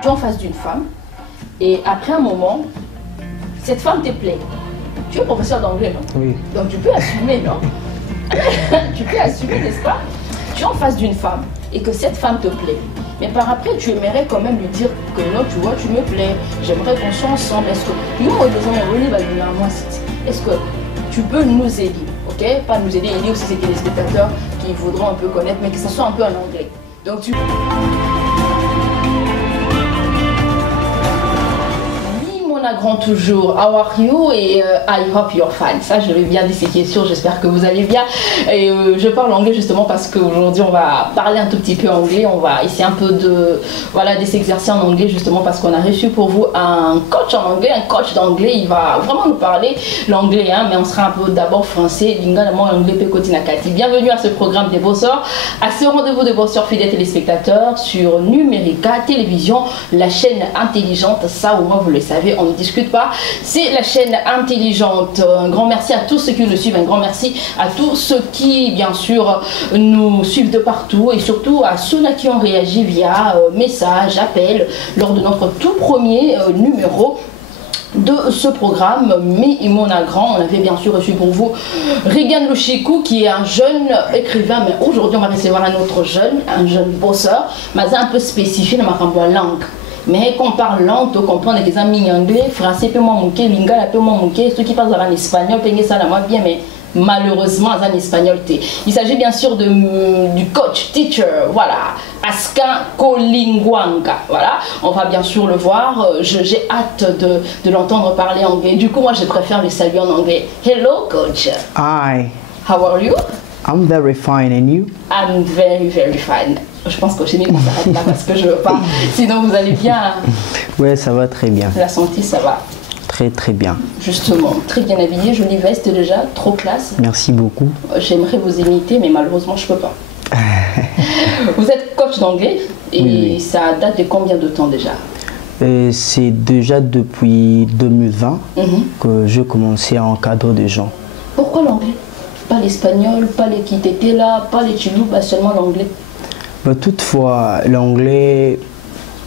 Tu es en face d'une femme et après un moment, cette femme te plaît. Tu es professeur d'anglais, non? Oui. Donc tu peux assumer, non? Tu peux assumer, n'est-ce pas? Tu es en face d'une femme et que cette femme te plaît. Mais par après, tu aimerais quand même lui dire que non, tu vois, tu me plais, j'aimerais qu'on soit ensemble. Est-ce que tu peux nous aider, ok? Pas nous aider, aider aussi ces téléspectateurs qui voudront un peu connaître, mais que ce soit un peu en anglais. Donc tu... Grand toujours, how are you et I hope you're fine. Ça, je vais bien dire ces questions, j'espère que vous allez bien. Et je parle anglais justement parce qu'aujourd'hui on va parler un tout petit peu anglais, on va essayer un peu de s'exercer en anglais justement parce qu'on a reçu pour vous un coach en anglais, un coach d'anglais. Il va vraiment nous parler l'anglais, hein, mais on sera un peu d'abord français. Bienvenue à ce programme des Bosseurs, à ce rendez-vous de Bosseurs fidèles téléspectateurs sur Numérica Télévision, la chaîne intelligente. Ça au moins vous le savez, on ne discute pas, c'est la chaîne intelligente. Un grand merci à tous ceux qui nous suivent, un grand merci à tous ceux qui bien sûr nous suivent de partout et surtout à ceux-là qui ont réagi via message, appel lors de notre tout premier numéro de ce programme. Mais Imona Grand, on avait bien sûr reçu pour vous Regan Lushiku qui est un jeune écrivain, mais aujourd'hui on va recevoir un autre jeune, un jeune bosseur, mais un peu spécifié dans ma langue. Mais quand on parle langue, on comprend que les amis anglais, français, peu moins manqué, lingala, peu moins manqué, ceux qui parlent en espagnol, peuvent ça la bien, mais malheureusement en espagnol. Il s'agit bien sûr du coach, teacher, voilà, Aska Kolingwanga, voilà, on va bien sûr le voir. J'ai hâte de l'entendre parler anglais. Du coup, moi, je préfère le saluer en anglais. Hello, coach. Hi. How are you? I'm very fine, and you? I'm very, very fine. Je pense que chez nous, on s'arrête là parce que je veux pas. Sinon, vous allez bien? Ouais, ça va très bien. La santé, ça va? Très, très bien. Justement, très bien habillé, jolie veste déjà, trop classe. Merci beaucoup. J'aimerais vous imiter, mais malheureusement, je peux pas. Vous êtes coach d'anglais et oui. Ça date de combien de temps déjà? C'est déjà depuis 2020 que je commençais à encadrer des gens. Pourquoi l'anglais? Pas l'espagnol, pas les qui étaient là, pas les chilous, pas seulement l'anglais? Toutefois, l'anglais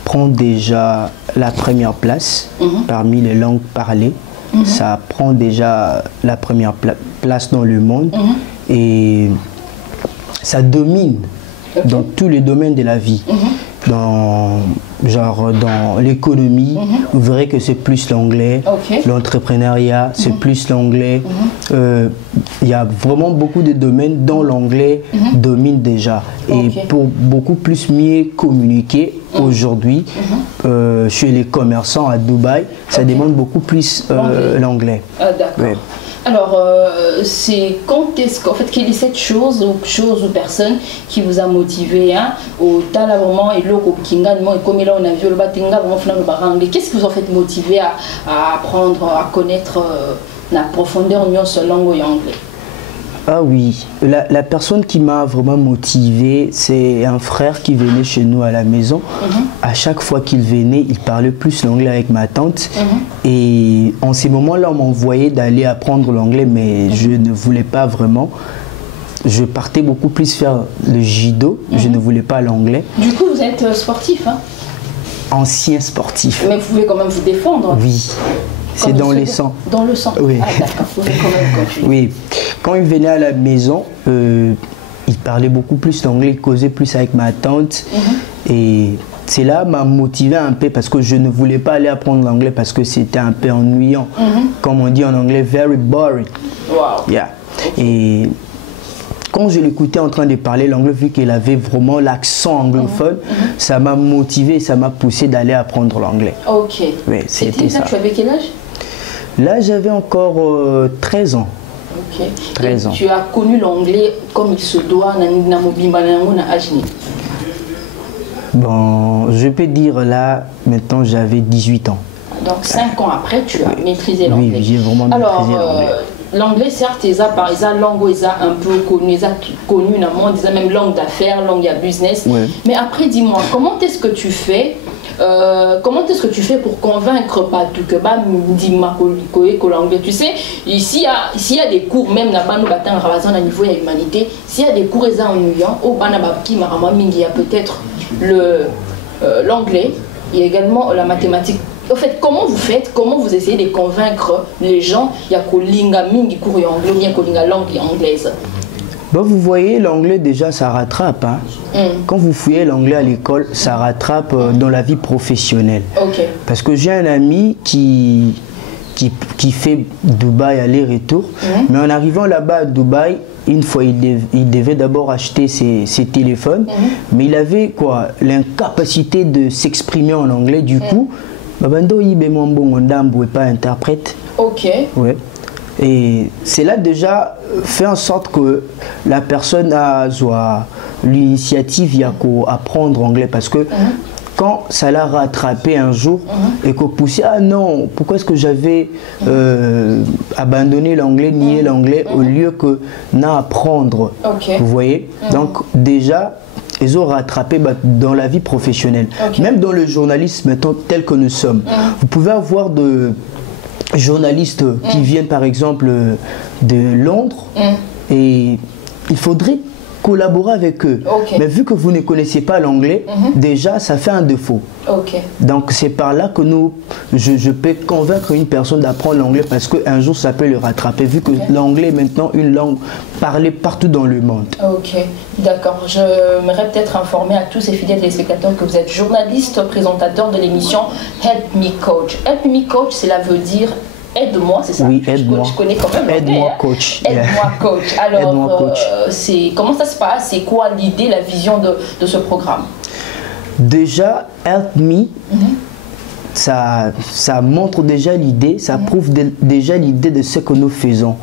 prend déjà la première place parmi les langues parlées. Ça prend déjà la première place dans le monde et ça domine dans tous les domaines de la vie. Dans l'économie, vous verrez que c'est plus l'anglais. L'entrepreneuriat, c'est plus l'anglais. Il y a vraiment beaucoup de domaines dont l'anglais domine déjà. Et pour beaucoup plus mieux communiquer aujourd'hui, chez les commerçants à Dubaï, ça demande beaucoup plus l'anglais. D'accord. Alors, c'est quand est-ce qu'en fait, quelle est cette chose ou personne qui vous a motivé au moment et comme là on a vu le batinga, qu'est-ce qui vous a fait motiver à apprendre, à connaître la profondeur de cette langue anglais? Ah oui, la personne qui m'a vraiment motivé, c'est un frère qui venait chez nous à la maison. À chaque fois qu'il venait, il parlait plus l'anglais avec ma tante. Et en ces moments-là, on m'envoyait d'aller apprendre l'anglais, mais je ne voulais pas vraiment. Je partais beaucoup plus faire le judo, je ne voulais pas l'anglais. Du coup, vous êtes sportif, hein? Ancien sportif. Mais vous pouvez quand même vous défendre. Oui. C'est dans le sang. Dans le sang. Oui. Ah d'accord, vous pouvez quand même continuer. Oui. Quand il venait à la maison, il parlait beaucoup plus l'anglais, il causait plus avec ma tante. Et c'est là m'a motivé un peu parce que je ne voulais pas aller apprendre l'anglais parce que c'était un peu ennuyant. Comme on dit en anglais, very boring. Wow. Yeah. Et quand je l'écoutais en train de parler l'anglais, vu qu'il avait vraiment l'accent anglophone, ça m'a motivé, ça m'a poussé d'aller apprendre l'anglais. Ok. Oui, c'était ça. Tu avais quel âge? Là, j'avais encore 13 ans. Ok. 13 ans. Tu as connu l'anglais comme il se doit dans Bon, je peux dire là, maintenant j'avais 18 ans. Donc 5 ans après, tu as maîtrisé l'anglais. Oui, j'ai vraiment maîtrisé l'anglais. L'anglais, certes, ils ont langue, ils ont un peu connu, ils ont connu dans le monde, ils ont même langue d'affaires, langue à business. Mais après, dis-moi, comment est-ce que tu fais pour convaincre Patou que l'anglais, tu sais, ici il y a des cours, même dans le niveau de l'humanité, s'il y a des cours ennuyants, il y a peut-être l'anglais, Il y a également la mathématique. En fait, comment vous faites, comment vous essayez de convaincre les gens, il y a Kolinga Mingi Kouri anglais ou bien Kolinga langue anglaise? Bon, vous voyez, l'anglais déjà ça rattrape. Hein. Quand vous fouillez l'anglais à l'école, ça rattrape dans la vie professionnelle. Okay. Parce que j'ai un ami qui fait Dubaï aller-retour. Mais en arrivant là-bas à Dubaï, une fois il devait d'abord acheter ses téléphones. Mais il avait quoi, l'incapacité de s'exprimer en anglais. Du coup, Babando Yibemambongonda pas interprète. Ok. Ouais. Et c'est là déjà fait en sorte que la personne a l'initiative à apprendre anglais parce que quand ça l'a rattrapé un jour et que poussé ah non pourquoi est-ce que j'avais abandonné l'anglais, nié l'anglais au lieu que d'apprendre. Vous voyez, donc déjà ils ont rattrapé dans la vie professionnelle, même dans le journalisme tel que nous sommes. Vous pouvez avoir de journalistes qui viennent par exemple de Londres et il faudrait collaborer avec eux. Mais vu que vous ne connaissez pas l'anglais, déjà ça fait un défaut. Donc c'est par là que je peux convaincre une personne d'apprendre l'anglais parce qu'un jour ça peut le rattraper vu que l'anglais est maintenant une langue parlée partout dans le monde. Ok, d'accord. J'aimerais peut-être informer à tous ces fidèles téléspectateurs que vous êtes journaliste, présentateur de l'émission Help Me Coach. Help Me Coach, cela veut dire aide-moi, c'est ça? Oui, aide-moi. Je connais quand même. Aide-moi, coach. Aide-moi, coach. Alors, coach. Comment ça se passe? C'est quoi l'idée, la vision de ce programme? Déjà, Help Me, ça montre déjà l'idée, ça prouve déjà l'idée de ce que nous faisons.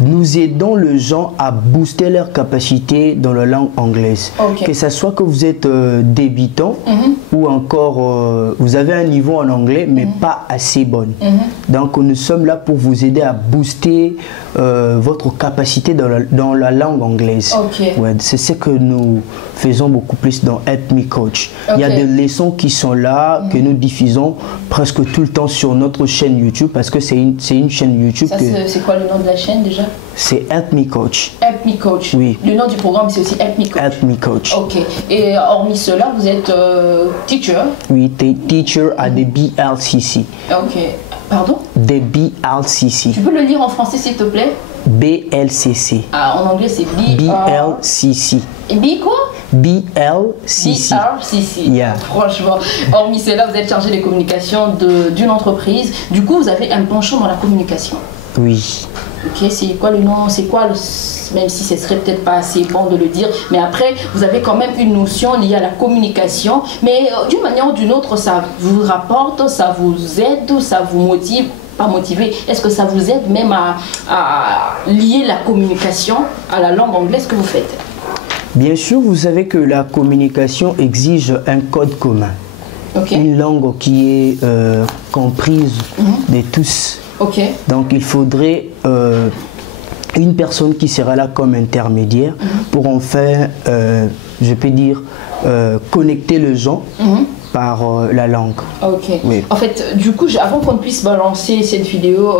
Nous aidons les gens à booster leur capacité dans la langue anglaise. Que ce soit que vous êtes débutant ou encore vous avez un niveau en anglais mais pas assez bon. Donc nous sommes là pour vous aider à booster votre capacité dans la langue anglaise. Ouais, c'est ce que nous faisons beaucoup plus dans Help Me Coach. Il y a des leçons qui sont là, que nous diffusons presque tout le temps sur notre chaîne YouTube parce que c'est une chaîne YouTube. C'est quoi le nom de la chaîne déjà? C'est Help Me Coach. Help Me Coach. Oui. Le nom du programme c'est aussi Help Me Coach. Help Me Coach. Ok. Et hormis cela, vous êtes teacher? Oui, teacher à des BLCC. Ok. Pardon? Des BLCC. Tu peux le lire en français s'il te plaît? BLCC. Ah, en anglais c'est BLCC. Et B quoi? BLCC. BLCC. Yeah. Franchement, hormis cela, vous êtes chargé des communications d'une entreprise. Du coup, vous avez un penchant dans la communication. Oui. Ok, c'est quoi le nom? C'est quoi même si ce serait peut-être pas assez bon de le dire, mais après, vous avez quand même une notion liée à la communication. Mais d'une manière ou d'une autre, ça vous rapporte, ça vous aide, ça vous motive? Pas motivé. Est-ce que ça vous aide même à lier la communication à la langue anglaise que vous faites? Bien sûr, vous savez que la communication exige un code commun. Une langue qui est comprise de tous. Donc il faudrait une personne qui sera là comme intermédiaire pour enfin, je peux dire, connecter les gens par la langue. Oui. En fait, du coup, avant qu'on puisse balancer cette vidéo,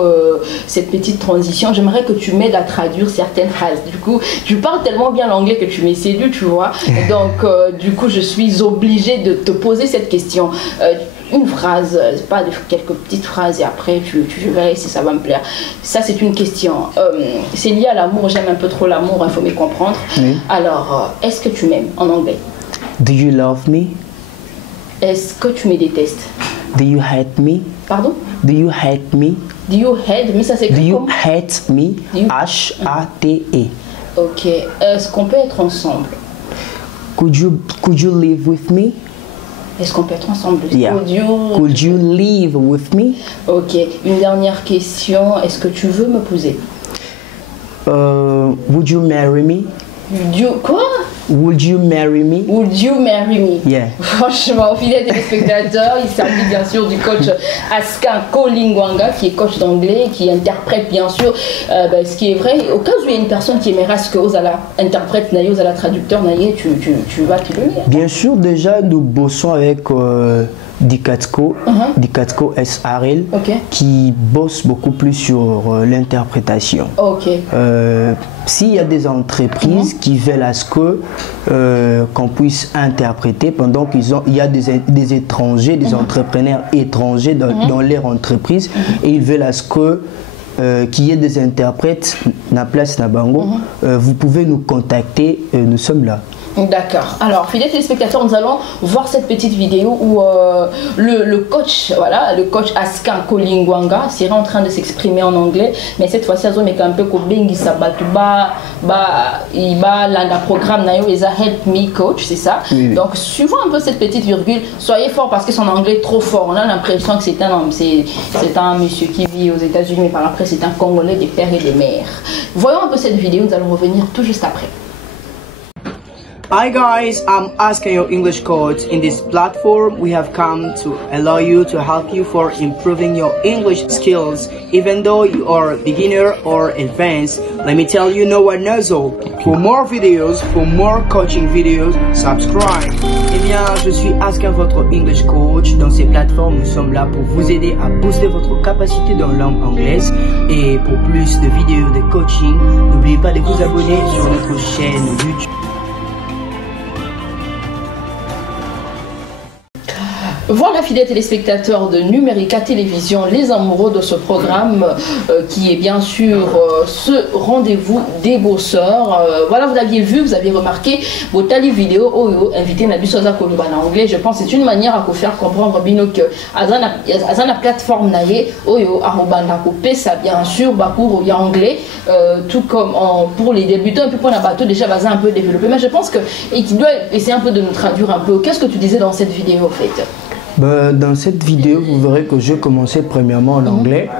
cette petite transition, j'aimerais que tu m'aides à traduire certaines phrases. Du coup, tu parles tellement bien l'anglais que tu m'es séduit, tu vois. Donc, du coup, je suis obligée de te poser cette question. Une phrase, pas de quelques petites phrases et après tu verras si ça va me plaire. Ça c'est une question. C'est lié à l'amour, j'aime un peu trop l'amour, il faut me comprendre. Alors, est-ce que tu m'aimes en anglais? Do you love me? Est-ce que tu me détestes? Do you hate me? Pardon? Do you hate me? Do you hate me? Ça s'écrit Do you comme... hate me? H-A-T-E. Ok. Est-ce qu'on peut être ensemble? Could you live with me? Est-ce qu'on peut être ensemble? Yeah. Could you live with me? Ok. Une dernière question. Est-ce que tu veux m'épouser? Would you marry me? Quoi? Would you marry me? Would you marry me? Yeah. Franchement, fidèles téléspectateurs, il s'agit bien sûr du coach Aska Kolingwanga, qui est coach d'anglais, qui interprète bien sûr ce qui est vrai. Au cas où il y a une personne qui aimerait ce que Ozala interprète, Naye, Ozala traducteur, Naye, tu vas te le lire. Bien sûr, déjà nous bossons avec Dikatko, Dikatko SRL, qui bosse beaucoup plus sur l'interprétation. S'il y a des entreprises qui veulent à ce que qu'on puisse interpréter pendant il y a des étrangers, des entrepreneurs étrangers dans leur entreprise et ils veulent à ce que qu'il y ait des interprètes na place na bango, vous pouvez nous contacter, nous sommes là. D'accord. Alors, fidèles téléspectateurs, nous allons voir cette petite vidéo où le coach, voilà, le coach Askan Kolingwanga sera en train de s'exprimer en anglais, mais cette fois-ci, il y a un peu de sabatuba, il va dans programme nayo Help Me Coach, c'est ça. Oui. Donc, suivons un peu cette petite virgule. Soyez fort parce que son anglais est trop fort. On a l'impression que c'est un monsieur qui vit aux États-Unis, mais par après, c'est un Congolais des pères et des mères. Voyons un peu cette vidéo. Nous allons revenir tout juste après. Hi guys, I'm Askan, your English coach. In this platform, we have come to allow you to help you for improving your English skills. Even though you are a beginner or advanced, let me tell you, no one knows all. For more videos, for more coaching videos, subscribe. Eh bien, je suis Askan, votre English coach. Dans ces plateformes, nous sommes là pour vous aider à booster votre capacité dans la langue anglaise. Et pour plus de vidéos de coaching, n'oubliez pas de vous abonner sur notre chaîne YouTube. Voilà, fidèles téléspectateurs de Numérica Télévision, les amoureux de ce programme qui est bien sûr ce rendez-vous des bosseurs. Voilà, vous l'aviez vu, vous avez remarqué, vos tali vidéo, invité Nabi Sosa Koluba en anglais. Je pense que c'est une manière à vous faire comprendre bien que à la plateforme naïe, arobanda coupé, ça bien sûr, bakour bien anglais, tout comme pour les débutants, et puis pour la bateau déjà un peu développé. Mais je pense que et qui doit essayer un peu de nous traduire un peu. Qu'est-ce que tu disais dans cette vidéo en fait? Dans cette vidéo, vous verrez que je commençais premièrement en anglais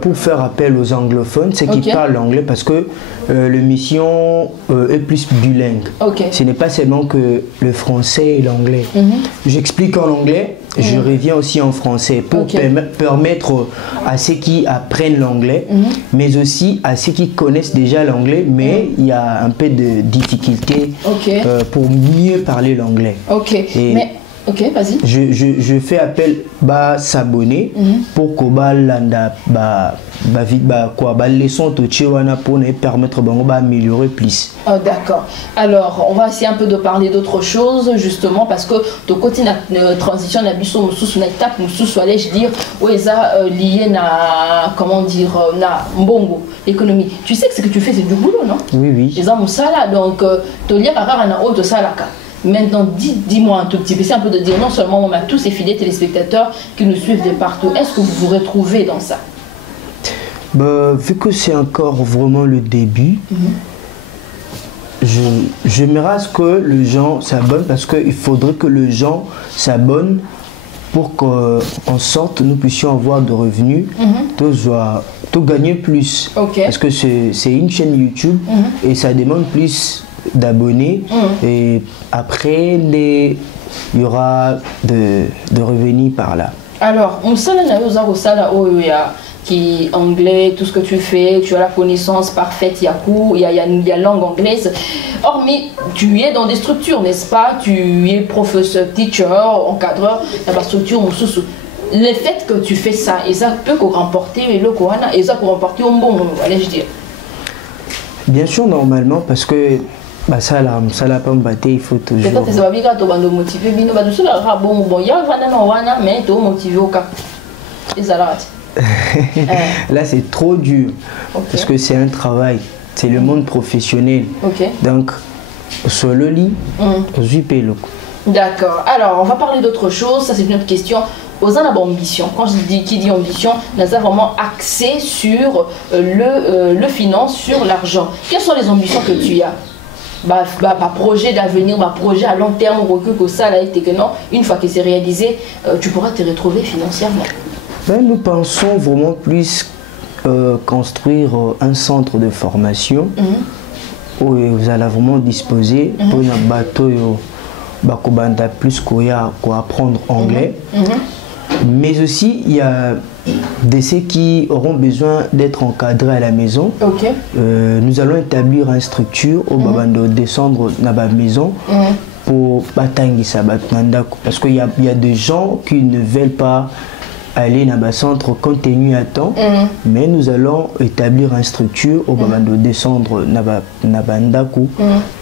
pour faire appel aux anglophones, ceux qui parlent anglais, parce que l'émission est plus bilingue. Ce n'est pas seulement que le français et l'anglais. J'explique en anglais, je reviens aussi en français pour permettre à ceux qui apprennent l'anglais, mais aussi à ceux qui connaissent déjà l'anglais, mais il y a un peu de difficulté pour mieux parler l'anglais. Ok, vas-y. Je fais appel à s'abonner pour que leçon pour permettre d'améliorer plus. D'accord. Alors, on va essayer un peu de parler d'autre chose, justement, parce que de côté de transition, on a une étape, je dire, où ils sont liés à, comment dire, na mbongo, l'économie. Tu sais que ce que tu fais, c'est du boulot, non? Oui. Les hommes, ça là, donc, tu lis à haute salaka. Maintenant, dis-moi un tout petit peu, c'est un peu de dire non seulement on a tous ces fidèles téléspectateurs qui nous suivent de partout, est-ce que vous vous retrouvez dans ça? Vu que c'est encore vraiment le début, j'aimerais que les gens s'abonnent parce qu'il faudrait que les gens s'abonnent pour qu'en sorte nous puissions avoir de revenus, tout gagner plus. Parce que c'est une chaîne YouTube et ça demande plus d'abonnés et après il y aura de revenus par là. Alors, on sait qui est anglais, tout ce que tu fais, tu as la connaissance parfaite, il y a langue anglaise. Or, mais tu es dans des structures, n'est-ce pas? Tu es professeur, teacher, encadreur, dans la structure, le fait que tu fais ça, et ça peut remporter le Corana, et ça peut remporter un bon, allez-je dire. Bien sûr, normalement, parce que ça l'a pas batté, il faut toujours. Peut-être ça va bien quand on motivé, mais il y a mais tu motivé au cas. Là, c'est trop dur parce que c'est un travail, c'est le monde professionnel. Donc, sur le lit, d'accord. Alors, on va parler d'autre chose. Ça, c'est une autre question. Aux ambition. Quand je dis qui dit ambition, nous avons vraiment axé sur le finance, sur l'argent. Quelles sont les ambitions que tu as? Projet d'avenir, projet à long terme, que ça là, que non, une fois que c'est réalisé, tu pourras te retrouver financièrement. Nous pensons vraiment plus construire un centre de formation où vous allez vraiment disposer pour un bateau plus qu'on apprendre anglais. Mais aussi, il y a ceux qui auront besoin d'être encadrés à la maison. Nous allons établir une structure où on va descendre dans la maison pour batangisa batandako parce qu'il y a des gens qui ne veulent pas aller dans le centre compte tenu à temps, mais nous allons établir une structure au moment de descendre na bandako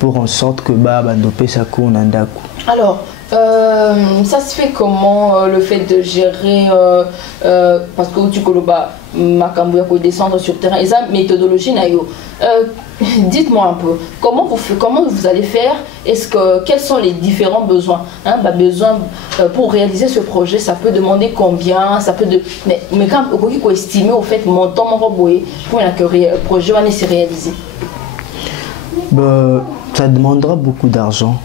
pour en sorte que bando pesa ko nandako. Alors ça se fait comment le fait de gérer parce que tu connais makambo ya ko descendre sur terrain et ça méthodologie na yo. Dites-moi un peu comment vous allez faire, quels sont les différents besoins besoin pour réaliser ce projet, ça peut demander combien, ça peut mais quand il faut estimer au fait montant mon robot pour que le projet va se réaliser. Ça demandera beaucoup d'argent.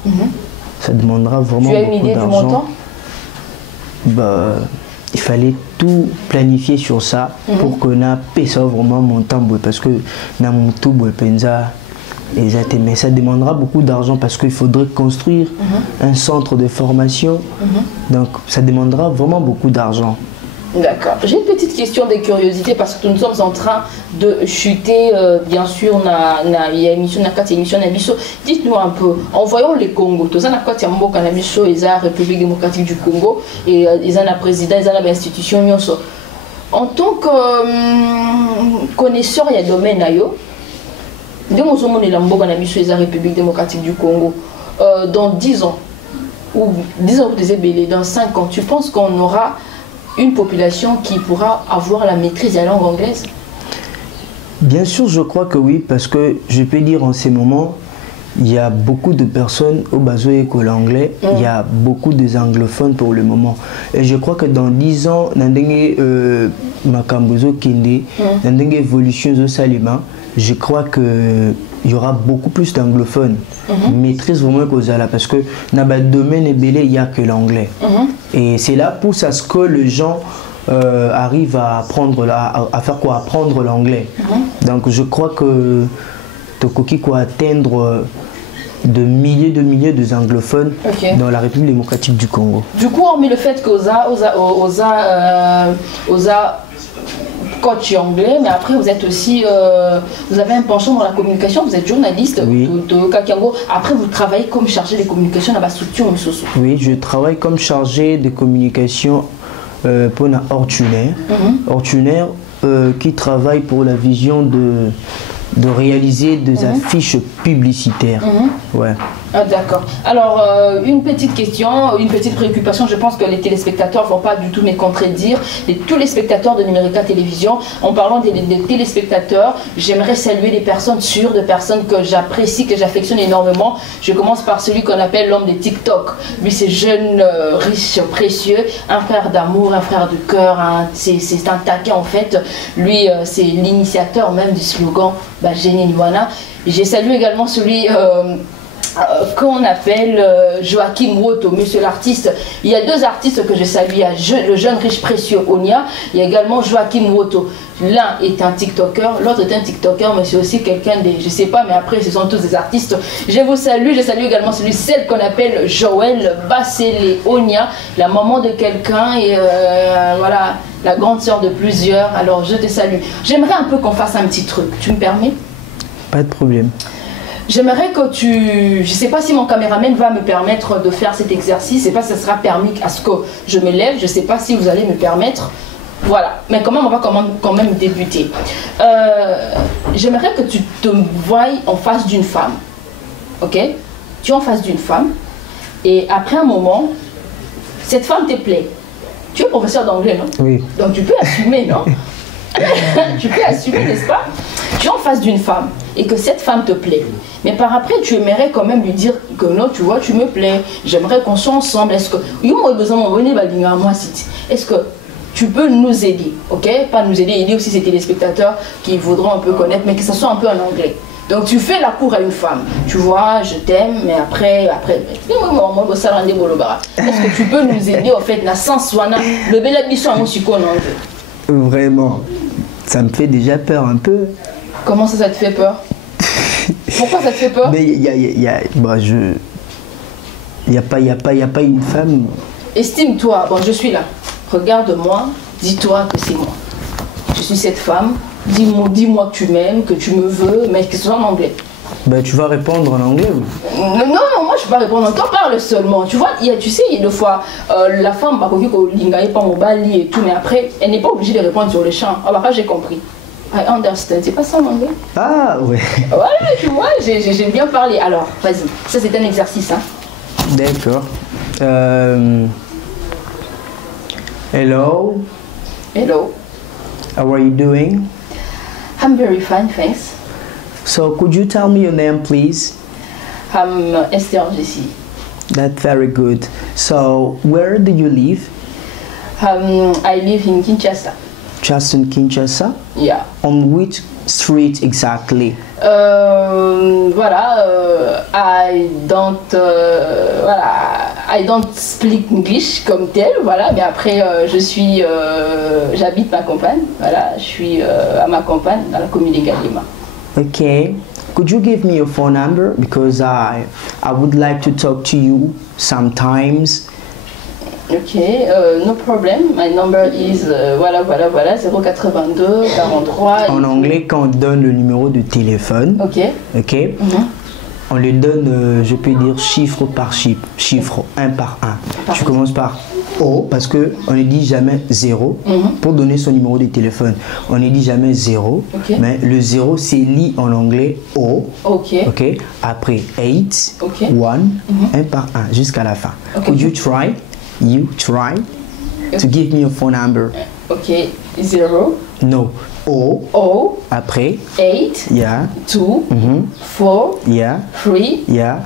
Ça demandera vraiment beaucoup d'argent. Tu as une idée du montant? Il fallait tout planifier sur ça pour que na pesa vraiment montant parce que na montou penza exactement, mais ça demandera beaucoup d'argent parce qu'il faudrait construire un centre de formation, donc ça demandera vraiment beaucoup d'argent. D'accord. J'ai une petite question de curiosité parce que nous sommes en train de chuter, bien sûr, émission. Dites-nous un peu, en voyant les Congo, tous la République démocratique du Congo et ils ont la président, ils ont l'institution. En tant que connaisseur, il y a domaine à yo. Dès que nous avons la République démocratique du Congo, dans 10 ans, ou 10 ans, dans 5 ans, tu penses qu'on aura une population qui pourra avoir la maîtrise de la langue anglaise? Bien sûr, je crois que oui, parce que je peux dire en ces moments, il y a beaucoup de personnes au besoin de l'anglais, il y a beaucoup des anglophones pour le moment. Et je crois que dans 10 ans, Makambozo Kende, dans une évolution de Salima, je crois que il y aura beaucoup plus d'anglophones. Maîtrise vraiment Kozala parce que dans le domaine belé il n'y a que l'anglais. Et c'est là pour ça que les gens arrivent à apprendre à faire quoi, apprendre l'anglais. Donc je crois que Tokoki quoi atteindre de milliers de anglophones dans la République démocratique du Congo. Du coup, hormis le fait qu'Oza coach anglais, mais après vous êtes aussi, vous avez un penchant dans la communication, vous êtes journaliste, après vous travaillez comme chargé de communication dans la structure Moussoso. Oui, je travaille comme chargé de communication pour la Ortuner, qui travaille pour la vision de réaliser des affiches publicitaires. Ouais. Ah, d'accord. Alors, une petite question, une petite préoccupation, je pense que les téléspectateurs ne vont pas du tout me contredire. Tous les spectateurs de Numérica Télévision, en parlant des téléspectateurs, j'aimerais saluer des personnes sûres, des personnes que j'apprécie, que j'affectionne énormément. Je commence par celui qu'on appelle l'homme de TikTok. Lui, c'est jeune, riche, précieux, un frère d'amour, un frère de cœur, c'est un taquet en fait. Lui, c'est l'initiateur même du slogan Génie Niwana. J'ai salué également celui qu'on appelle Joachim Woto, monsieur l'artiste. Il y a deux artistes que je salue, il y a le jeune riche précieux Onia, il y a également Joachim Woto. L'un est un TikToker, l'autre est un TikToker, mais c'est aussi quelqu'un des, je sais pas, mais après ce sont tous des artistes. Je vous salue, je salue également celle qu'on appelle Joël Bassele Onia, la maman de quelqu'un et voilà, la grande sœur de plusieurs. Alors je te salue. J'aimerais un peu qu'on fasse un petit truc, tu me permets? Pas de problème. J'aimerais que je ne sais pas si mon caméraman va me permettre de faire cet exercice, je ne sais pas si ça sera permis à ce que je me lève, je ne sais pas si vous allez me permettre. Voilà, mais quand même, on va quand même débuter. J'aimerais que tu te voies en face d'une femme, ok? Tu es en face d'une femme, et après un moment, cette femme te plaît. Tu es professeur d'anglais, non? Oui. Donc tu peux assumer, non? Tu peux assumer, n'est-ce pas? Tu es en face d'une femme et que cette femme te plaît. Mais par après, tu aimerais quand même lui dire que non, tu vois, tu me plais. J'aimerais qu'on soit ensemble. Est-ce que... Est-ce que tu peux nous aider, ok? Pas nous aider, aider aussi ces téléspectateurs qui voudront un peu connaître, mais que ça soit un peu en anglais. Donc tu fais la cour à une femme, tu vois, je t'aime, mais après, est-ce que tu peux nous aider en fait, la senswana, le bel habitant à mon en anglais? Vraiment, ça me fait déjà peur un peu. Comment ça te fait peur? Pourquoi ça te fait peur? Mais il y a pas une femme. Estime-toi, bon je suis là, regarde-moi, dis-toi que c'est moi. Je suis cette femme, dis-moi que tu m'aimes, que tu me veux, mais que ce soit en anglais. Ben, tu vas répondre en anglais. Non, moi je ne vais pas répondre. Toi, parle seulement. Tu vois, tu sais, il y a des fois, la femme va dire pas mon bali et tout, mais après, elle n'est pas obligée de répondre sur le champ. Ah, bah, j'ai compris. I understand. C'est pas ça en anglais? Ah, ouais. Voilà, tu vois, j'ai bien parlé. Alors, vas-y. Ça, c'est un exercice, hein. D'accord. Hello. Hello. How are you doing? I'm very fine, thanks. So, could you tell me your name, please? I'm Esther Jessie. That's very good. So, where do you live? I live in Kinshasa. Just in Kinshasa? Yeah. On which street exactly? I don't speak English comme tel, voilà, mais après j'habite ma campagne, voilà, je suis à ma campagne dans la commune de Galima. Okay. Could you give me your phone number because I would like to talk to you sometimes. Okay, no problem. My number is 082 43. En anglais, quand on donne le numéro de téléphone, ok, on le donne, je peux dire chiffre par chiffre, un par un. Tu commences par O parce que on ne dit jamais 0 pour donner son numéro de téléphone. On ne dit jamais 0, mais le 0 c'est lit en anglais O. Ok. Après 8, 1, un par un jusqu'à la fin. Could you try? You try to give me your phone number. Okay, 0. No. O. O. Après. 8. Yeah. 2. 4. Yeah. 3. Yeah.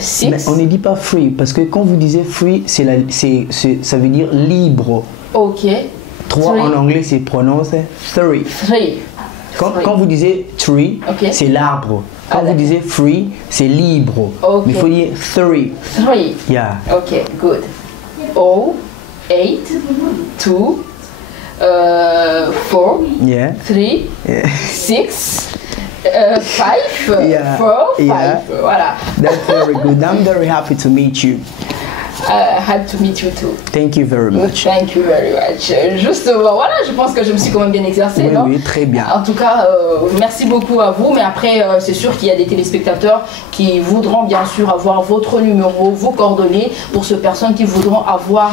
6. Mais on ne dit pas free parce que quand vous disiez free, ça veut dire libre. Ok. 3 en anglais c'est prononcé 3. 3. Quand vous disiez tree, c'est l'arbre. Quand vous disiez free, c'est libre. Mais il faut dire 3. 3. Yeah. Ok, good. O, 8, 2, 4, 3, 6, 5, 4, 5. Voilà. That's very good. I'm very happy to meet you. Happy to meet you too. Thank you very much. Thank you very much. Justement, voilà, je pense que je me suis quand même bien exercée, oui, non? Oui, très bien. En tout cas, merci beaucoup à vous. Mais après, c'est sûr qu'il y a des téléspectateurs qui voudront bien sûr avoir votre numéro, vos coordonnées, pour ces personnes qui voudront avoir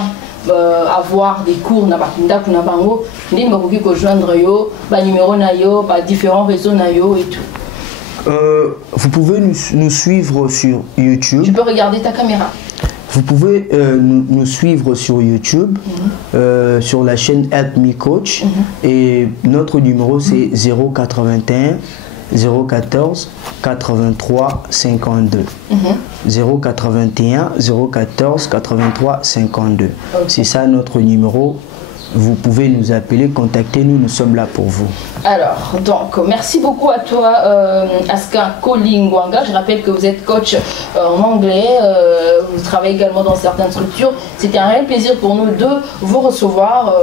des cours na bakinda kuna bango ndenge bakoki ko joindre yo ba numéro na yo ba différents réseaux na yo et tout. Vous pouvez nous suivre sur YouTube. Tu peux regarder ta caméra. Vous pouvez nous suivre sur YouTube, sur la chaîne Help Me Coach, et notre numéro c'est 081 014 83 52. 081 014 83 52. C'est ça notre numéro. Vous pouvez nous appeler, contactez-nous, nous sommes là pour vous. Alors, donc, merci beaucoup à toi, Aska Kolingwanga. Je rappelle que vous êtes coach en anglais, vous travaillez également dans certaines structures. C'était un réel plaisir pour nous de vous recevoir.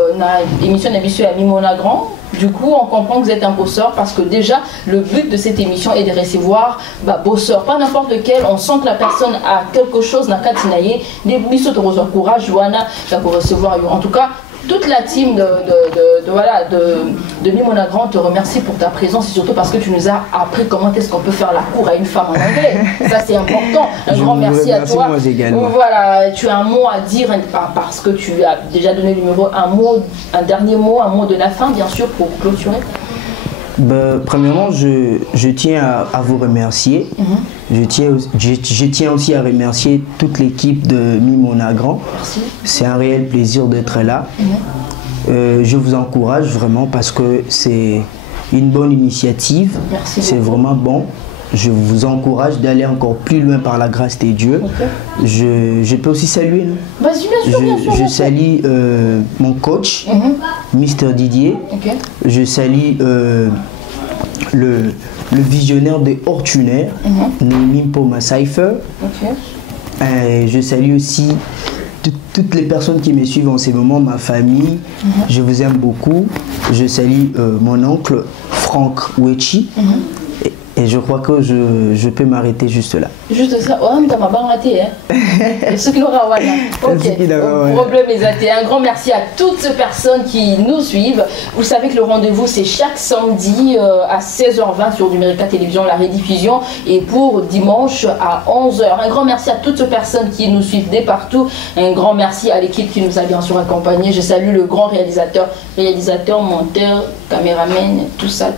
L'émission d'habitude à Mimona Grand. Du coup, on comprend que vous êtes un bosseur parce que déjà, le but de cette émission est de recevoir bosseur. Pas n'importe lequel, on sent que la personne a quelque chose, n'a qu'à tinailler. Des bisous de courage, Johanna, pour recevoir. En tout cas, toute la team de Mimona Grand te remercie pour ta présence et surtout parce que tu nous as appris comment est-ce qu'on peut faire la cour à une femme en anglais. Ça c'est important. Un grand merci à toi. Moi également. Voilà, tu as un mot à dire parce que tu as déjà donné le numéro, un dernier mot, un mot de la fin bien sûr pour clôturer. Premièrement, je tiens à vous remercier. Je tiens aussi à remercier toute l'équipe de Mimona Grand. C'est un réel plaisir d'être là. Je vous encourage vraiment parce que c'est une bonne initiative. C'est vraiment bon. Je vous encourage d'aller encore plus loin par la grâce de Dieu. Je peux aussi saluer. Vas-y, bien sûr. Je salue mon coach, Mr Didier. Je salue le visionnaire de Hortuner, Némi Poma Cypher. Je salue aussi toutes les personnes qui me suivent en ce moment, ma famille. Je vous aime beaucoup. Je salue mon oncle Franck Wechi. Et je crois que je peux m'arrêter juste là. Juste ça, oh, mais t'as ma barre raté, hein. Ce qui l'aura, voilà. Ok, problème est raté. Un grand merci à toutes ces personnes qui nous suivent. Vous savez que le rendez-vous, c'est chaque samedi à 16h20 sur Numérica Télévision, la rediffusion, et pour dimanche à 11h. Un grand merci à toutes ces personnes qui nous suivent dès partout. Un grand merci à l'équipe qui nous a bien sûr accompagnés. Je salue le grand réalisateur, monteur, caméraman, tout ça.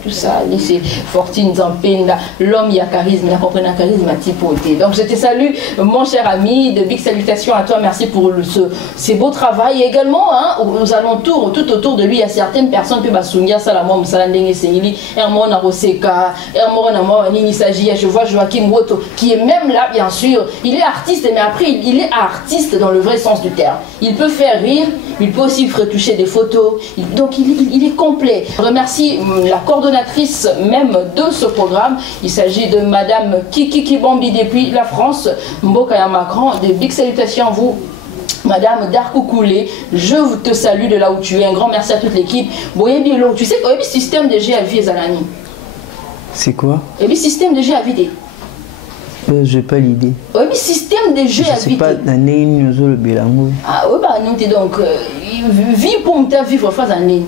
C'est Fortune Zampenda, l'homme, il y a charisme, il a compris un charisme à typoter. Donc je te salue, mon cher ami, de big salutations à toi, merci pour ce beau travail. Et également, hein, aux alentours, tout autour de lui, il y a certaines personnes qui je vois Joachim Woto, qui est même là, bien sûr. Il est artiste, mais après, il est artiste dans le vrai sens du terme. Il peut faire rire, il peut aussi retoucher des photos. Donc il est complet. Je remercie la coordonnatrice même de ce programme. Il s'agit de Madame Kiki Bambi depuis la France. Mbokaya Macron, des big salutations à vous. Madame Darkoukoulé, je te salue de là où tu es. Un grand merci à toute l'équipe. Tu sais que le système de GAV est Zalani. C'est quoi? Et le système de GAV. J'ai pas l'idée. Oui, mais système de jeu à vite. Pas d'année le bilango. Ah oui, bah non, donc vie pour ta vivre face à l'année.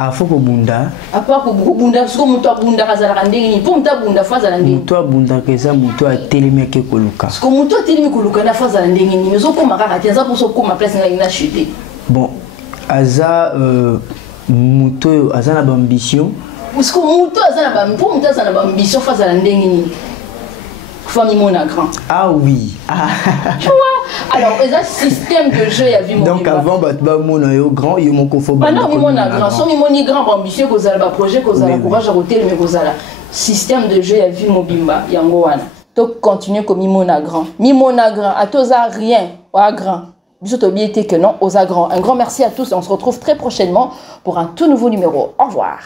Ah, faut que bunda. À part que bunda, parce que muto bunda kazalakande, pour ta bunda face à l'année. Muto bunda keza muto a télémeke koluka. Parce que muto télémeke koluka na face à l'année, mais zo comme maka tiens ça pour so comme place na chuté. Bon, aza muto aza na ambition. Parce que muto aza na pour muto aza na ambition face à l'année. Famille Monagrand. Ah oui. Tu vois? Alors, il y a un système de jeu à vivre. Donc avant, mon grand, il y a mon confort. Bah non, mon grand. Si mon grand ambitieux, vous avez un projet, vous avez courage à roter, mais vous avez système de jeu à vivre mobimba. Yangoana. Donc continue comme Mimonagrand. Mimonagrand, à tous à rien, à grand. Bisous que non, aux agrand. Un grand merci à tous et on se retrouve très prochainement pour un tout nouveau numéro. Au revoir.